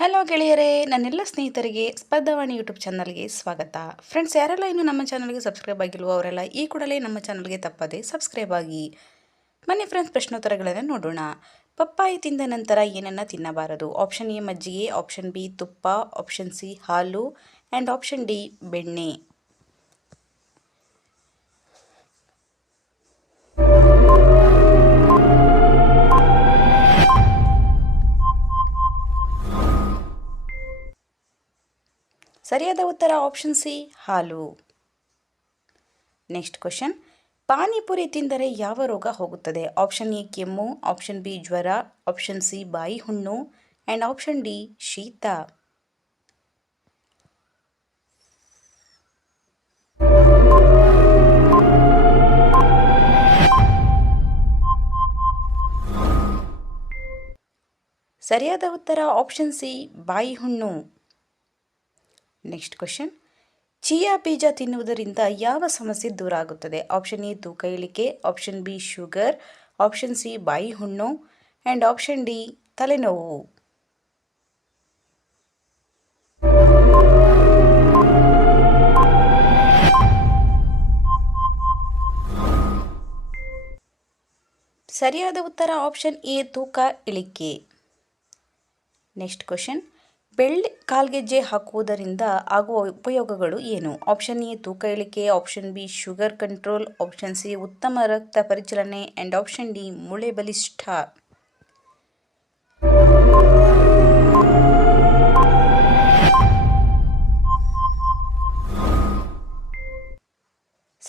Hello ಗೆಳೆಯರೇ, ನನ್ನೆಲ್ಲ ಸ್ನೇಹಿತರಿಗೆ ಸ್ಪರ್ಧಾವಾಣಿ ಯೂಟ್ಯೂಬ್ ಚಾನಲ್ಗೆ ಸ್ವಾಗತ. ಫ್ರೆಂಡ್ಸ್, ಯಾರೆಲ್ಲ ಇನ್ನೂ ನಮ್ಮ ಚಾನಲ್ಗೆ ಸಬ್ಸ್ಕ್ರೈಬ್ ಆಗಿಲ್ವೋ ಅವರೆಲ್ಲ ಈ ಕೂಡಲೇ ನಮ್ಮ ಚಾನಲ್ಗೆ ತಪ್ಪದೆ ಸಬ್ಸ್ಕ್ರೈಬ್ ಆಗಿ. ಬನ್ನಿ ಫ್ರೆಂಡ್ಸ್, ಪ್ರಶ್ನೋತ್ತರಗಳನ್ನು ನೋಡೋಣ. ಪಪ್ಪಾಯಿ ತಿಂದ ನಂತರ ಏನನ್ನು ತಿನ್ನಬಾರದು? ಆಪ್ಷನ್ ಎ ಮಜ್ಜಿಗೆ, ಆಪ್ಷನ್ ಬಿ ತುಪ್ಪ, ಆಪ್ಷನ್ ಸಿ ಹಾಲು ಆ್ಯಂಡ್ ಆಪ್ಷನ್ ಡಿ ಬೆಣ್ಣೆ. ಸರಿಯಾದ ಉತ್ತರ ಆಪ್ಷನ್ ಸಿ ಹಾಲು. ನೆಕ್ಸ್ಟ್ ಕ್ವಶನ್, ಪಾನಿಪುರಿ ತಿಂದರೆ ಯಾವ ರೋಗ ಹೋಗುತ್ತದೆ? ಆಪ್ಷನ್ ಎ ಕೆಮ್ಮು, ಆಪ್ಷನ್ ಬಿ ಜ್ವರ, ಆಪ್ಷನ್ ಸಿ ಬಾಯಿ ಹುಣ್ಣು ಆ್ಯಂಡ್ ಆಪ್ಷನ್ ಡಿ ಶೀತ. ಸರಿಯಾದ ಉತ್ತರ ಆಪ್ಷನ್ ಸಿ ಬಾಯಿ ಹುಣ್ಣು. ನೆಕ್ಸ್ಟ್ ಕ್ವಶನ್, ಚಿಯಾ ಬೀಜ ತಿನ್ನುವುದರಿಂದ ಯಾವ ಸಮಸ್ಯೆ ದೂರ ಆಗುತ್ತದೆ? ಆಪ್ಷನ್ ಎ ತೂಕ ಇಳಿಕೆ, option B sugar, option C ಬಾಯಿ ಹುಣ್ಣು ಆ್ಯಂಡ್ ಆಪ್ಷನ್ ಡಿ ತಲೆನೋವು. ಸರಿಯಾದ ಉತ್ತರ ಆಪ್ಷನ್ ಎ ತೂಕ ಇಳಿಕೆ. ನೆಕ್ಸ್ಟ್ ಕ್ವಶನ್, ಬೆಳ್ಳಿ ಕಾಲ್ಗೆಜ್ಜೆ ಹಾಕುವುದರಿಂದ ಆಗುವ ಉಪಯೋಗಗಳು ಏನು? ಆಪ್ಷನ್ ಎ ತೂಕ ಇಳಿಕೆ, option B sugar control, option C ಉತ್ತಮ ರಕ್ತ ಪರಿಚಲನೆ ಆ್ಯಂಡ್ ಆಪ್ಷನ್ ಡಿ ಮೂಳೆ ಬಲಿಷ್ಠ.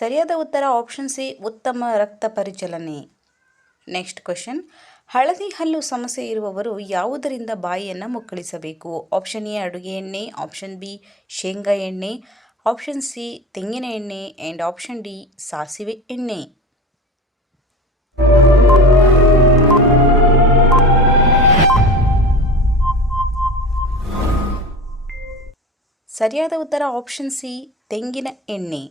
ಸರಿಯಾದ ಉತ್ತರ ಆಪ್ಷನ್ ಸಿ ಉತ್ತಮ ರಕ್ತ ಪರಿಚಲನೆ. ನೆಕ್ಸ್ಟ್ ಕ್ವಶನ್, ಹಳದಿ ಹಲ್ಲು ಸಮಸ್ಯೆ ಇರುವವರು ಯಾವುದರಿಂದ ಬಾಯಿಯನ್ನು ಮುಕ್ಕಳಿಸಬೇಕು? ಆಪ್ಷನ್ ಎ ಅಡುಗೆ ಎಣ್ಣೆ, ಆಪ್ಷನ್ ಬಿ ಶೇಂಗಾ ಎಣ್ಣೆ, ಆಪ್ಷನ್ ಸಿ ತೆಂಗಿನ ಎಣ್ಣೆ ಆ್ಯಂಡ್ ಆಪ್ಷನ್ ಡಿ ಸಾಸಿವೆ ಎಣ್ಣೆ. ಸರಿಯಾದ ಉತ್ತರ ಆಪ್ಷನ್ ಸಿ ತೆಂಗಿನ ಎಣ್ಣೆ.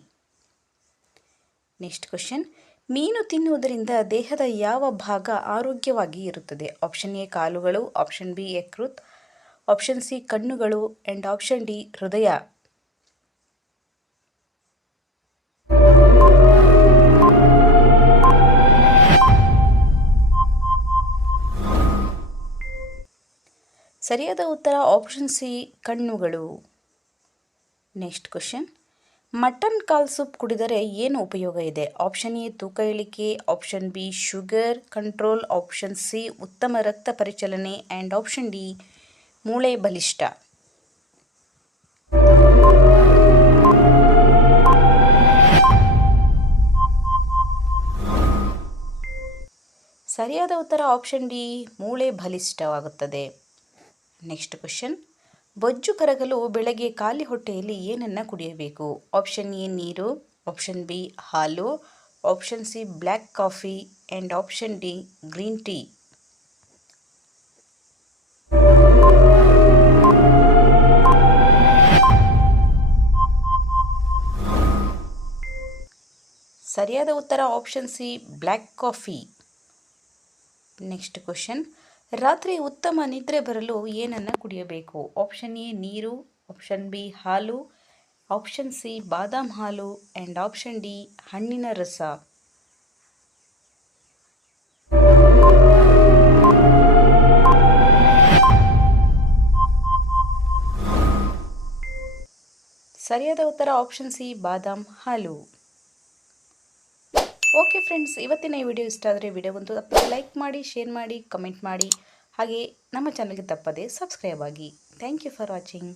ನೆಕ್ಸ್ಟ್ ಕ್ವಶನ್, ಮೀನು ತಿನ್ನುವುದರಿಂದ ದೇಹದ ಯಾವ ಭಾಗ ಆರೋಗ್ಯವಾಗಿ ಇರುತ್ತದೆ? ಆಪ್ಷನ್ ಎ ಕಾಲುಗಳು, ಆಪ್ಷನ್ ಬಿ ಯಕೃತ್, ಆಪ್ಷನ್ ಸಿ ಕಣ್ಣುಗಳು ಆ್ಯಂಡ್ ಆಪ್ಷನ್ ಡಿ ಹೃದಯ. ಸರಿಯಾದ ಉತ್ತರ ಆಪ್ಷನ್ ಸಿ ಕಣ್ಣುಗಳು. ನೆಕ್ಸ್ಟ್ ಕ್ವಶನ್, ಮಟನ್ ಕಾಲ್ ಸೂಪ್ ಕುಡಿದರೆ ಏನು ಉಪಯೋಗ ಇದೆ? ಆಪ್ಷನ್ ಎ ತೂಕ ಇಳಿಕೆ, option B sugar control, option C ಉತ್ತಮ ರಕ್ತ ಪರಿಚಲನೆ ಆ್ಯಂಡ್ ಆಪ್ಷನ್ ಡಿ ಮೂಳೆ ಬಲಿಷ್ಠ. ಸರಿಯಾದ ಉತ್ತರ ಆಪ್ಷನ್ ಡಿ ಮೂಳೆ ಬಲಿಷ್ಠವಾಗುತ್ತದೆ. ನೆಕ್ಸ್ಟ್ ಕ್ವಶನ್, ಬೊಜ್ಜು ಕರಗಲು ಬೆಳಗ್ಗೆ ಖಾಲಿ ಹೊಟ್ಟೆಯಲ್ಲಿ ಏನನ್ನು ಕುಡಿಯಬೇಕು? ಆಪ್ಷನ್ ಎ ನೀರು, ಆಪ್ಷನ್ ಬಿ ಹಾಲು, option C black coffee and option D green tea. ಸರಿಯಾದ ಉತ್ತರ option C black coffee. Next question, ರಾತ್ರಿ ಉತ್ತಮ ನಿದ್ರೆ ಬರಲು ಏನನ್ನು ಕುಡಿಯಬೇಕು? ಆಪ್ಷನ್ ಎ ನೀರು, ಆಪ್ಷನ್ ಬಿ ಹಾಲು, ಆಪ್ಷನ್ ಸಿ ಬಾದಾಮ್ ಹಾಲು ಆ್ಯಂಡ್ ಆಪ್ಷನ್ ಡಿ ಹಣ್ಣಿನ ರಸ. ಸರಿಯಾದ ಉತ್ತರ ಆಪ್ಷನ್ ಸಿ ಬಾದಾಮ್ ಹಾಲು. ಓಕೆ ಫ್ರೆಂಡ್ಸ್, ಇವತ್ತಿನ ಈ ವಿಡಿಯೋ ಇಷ್ಟ ಆದರೆ ವಿಡಿಯೋಗೊಂದು ತಪ್ಪದೆ ಲೈಕ್ ಮಾಡಿ, ಶೇರ್ ಮಾಡಿ, ಕಮೆಂಟ್ ಮಾಡಿ, ಹಾಗೆ ನಮ್ಮ ಚಾನಲ್ಗೆ ತಪ್ಪದೆ ಸಬ್ಸ್ಕ್ರೈಬ್ ಆಗಿ. Thank you for watching.